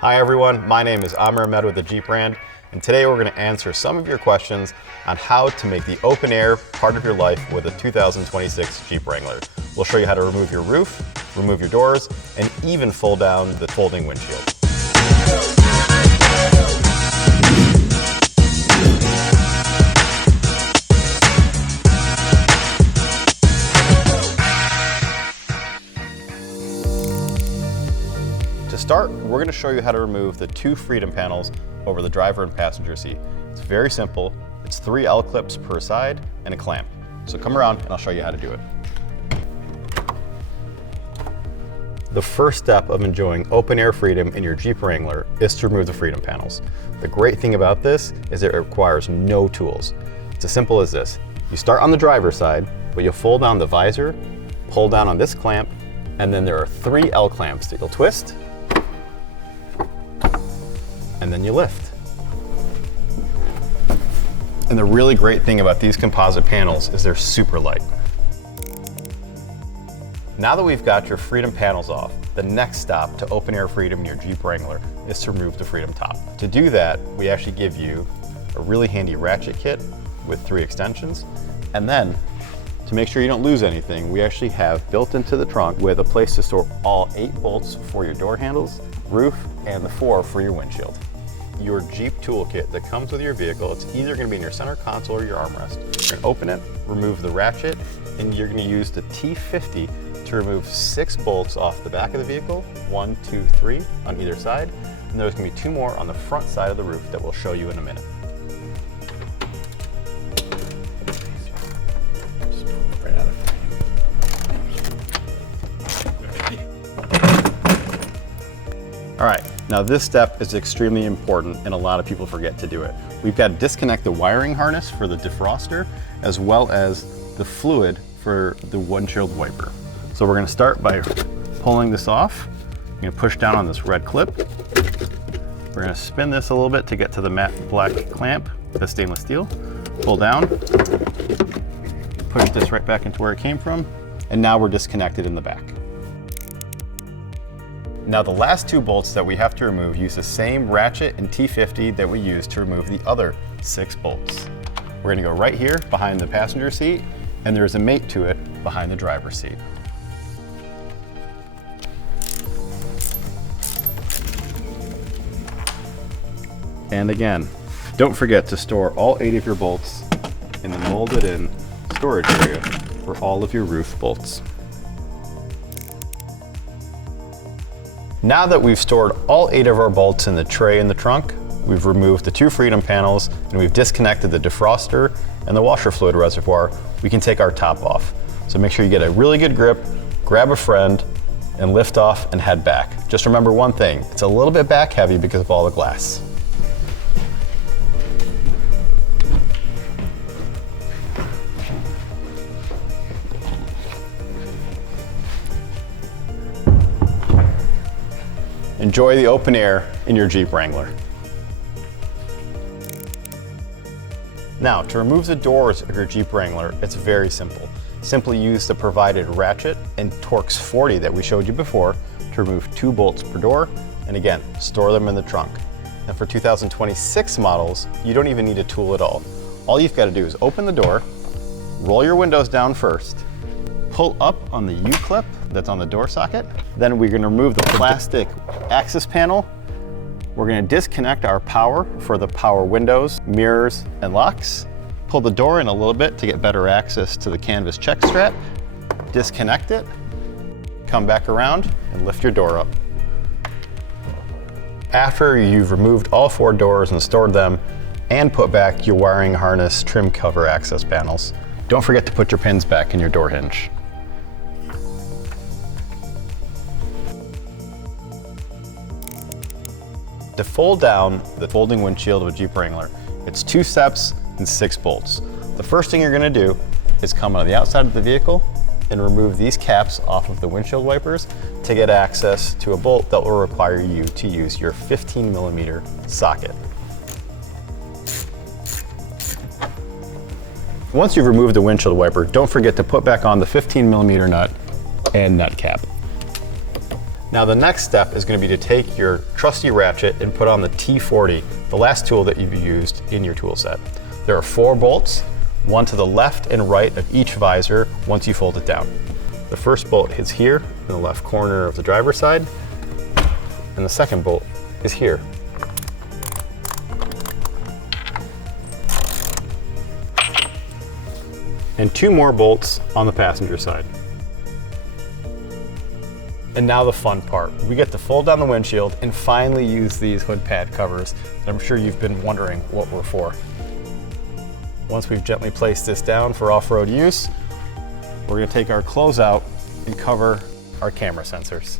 Hi everyone, my name is Aamir Ahmed with the Jeep brand, and today we're going to answer some of your questions on how to make the open air part of your life with a 2026 Jeep Wrangler. We'll show you how to remove your roof, remove your doors, and even fold down the folding windshield. To start, we're going to show you how to remove the two freedom panels over the driver and passenger seat. It's very simple. It's 3 L clips per side and a clamp. So come around and I'll show you how to do it. The first step of enjoying open air freedom in your Jeep Wrangler is to remove the freedom panels. The great thing about this is it requires no tools. It's as simple as this. You start on the driver's side, but you'll fold down the visor, pull down on this clamp, and then there are 3 L clamps that you'll twist, and then you lift. And the really great thing about these composite panels is they're super light. Now that we've got your freedom panels off, the next stop to open air freedom in your Jeep Wrangler is to remove the freedom top. To do that, we actually give you a really handy ratchet kit with 3 extensions. And then, to make sure you don't lose anything, we actually have built into the trunk with a place to store all 8 bolts for your door handles, roof, and the 4 for your windshield. Your Jeep toolkit that comes with your vehicle, it's either going to be in your center console or your armrest. You're going to open it, remove the ratchet, and you're going to use the T50 to remove 6 bolts off the back of the vehicle, 1, 2, 3 on either side, and there's going to be 2 more on the front side of the roof that we'll show you in a minute. All right, now this step is extremely important and a lot of people forget to do it. We've got to disconnect the wiring harness for the defroster as well as the fluid for the windshield wiper. So we're gonna start by pulling this off. You're gonna push down on this red clip. We're gonna spin this a little bit to get to the matte black clamp, the stainless steel. Pull down, push this right back into where it came from, and now we're disconnected in the back. Now the last 2 bolts that we have to remove use the same ratchet and T50 that we used to remove the other 6 bolts. We're gonna go right here behind the passenger seat, and there's a mate to it behind the driver's seat. And again, don't forget to store all 8 of your bolts in the molded in storage area for all of your roof bolts. Now that we've stored all 8 of our bolts in the tray in the trunk, we've removed the 2 freedom panels and we've disconnected the defroster and the washer fluid reservoir, we can take our top off. So make sure you get a really good grip, grab a friend, and lift off and head back. Just remember one thing, it's a little bit back heavy because of all the glass. Enjoy the open air in your Jeep Wrangler. Now, to remove the doors of your Jeep Wrangler, it's very simple. Simply use the provided ratchet and Torx 40 that we showed you before to remove 2 bolts per door, and again, store them in the trunk. And for 2026 models, you don't even need a tool at all. All you've got to do is open the door, roll your windows down first, pull up on the U-clip that's on the door socket. Then we're going to remove the plastic access panel. We're going to disconnect our power for the power windows, mirrors, and locks. Pull the door in a little bit to get better access to the canvas check strap. Disconnect it, come back around, and lift your door up. After you've removed all 4 doors and stored them, and put back your wiring harness trim cover access panels, don't forget to put your pins back in your door hinge. To fold down the folding windshield of a Jeep Wrangler, it's 2 steps and 6 bolts. The first thing you're going to do is come on the outside of the vehicle and remove these caps off of the windshield wipers to get access to a bolt that will require you to use your 15mm socket. Once you've removed the windshield wiper, don't forget to put back on the 15mm nut and nut cap. Now the next step is going to be to take your trusty ratchet and put on the T40, the last tool that you've used in your tool set. There are 4 bolts, one to the left and right of each visor once you fold it down. The first bolt is here in the left corner of the driver's side, and the second bolt is here. And 2 more bolts on the passenger side. And now the fun part. We get to fold down the windshield and finally use these hood pad covers that I'm sure you've been wondering what we're for. Once we've gently placed this down for off-road use, we're going to take our close out and cover our camera sensors.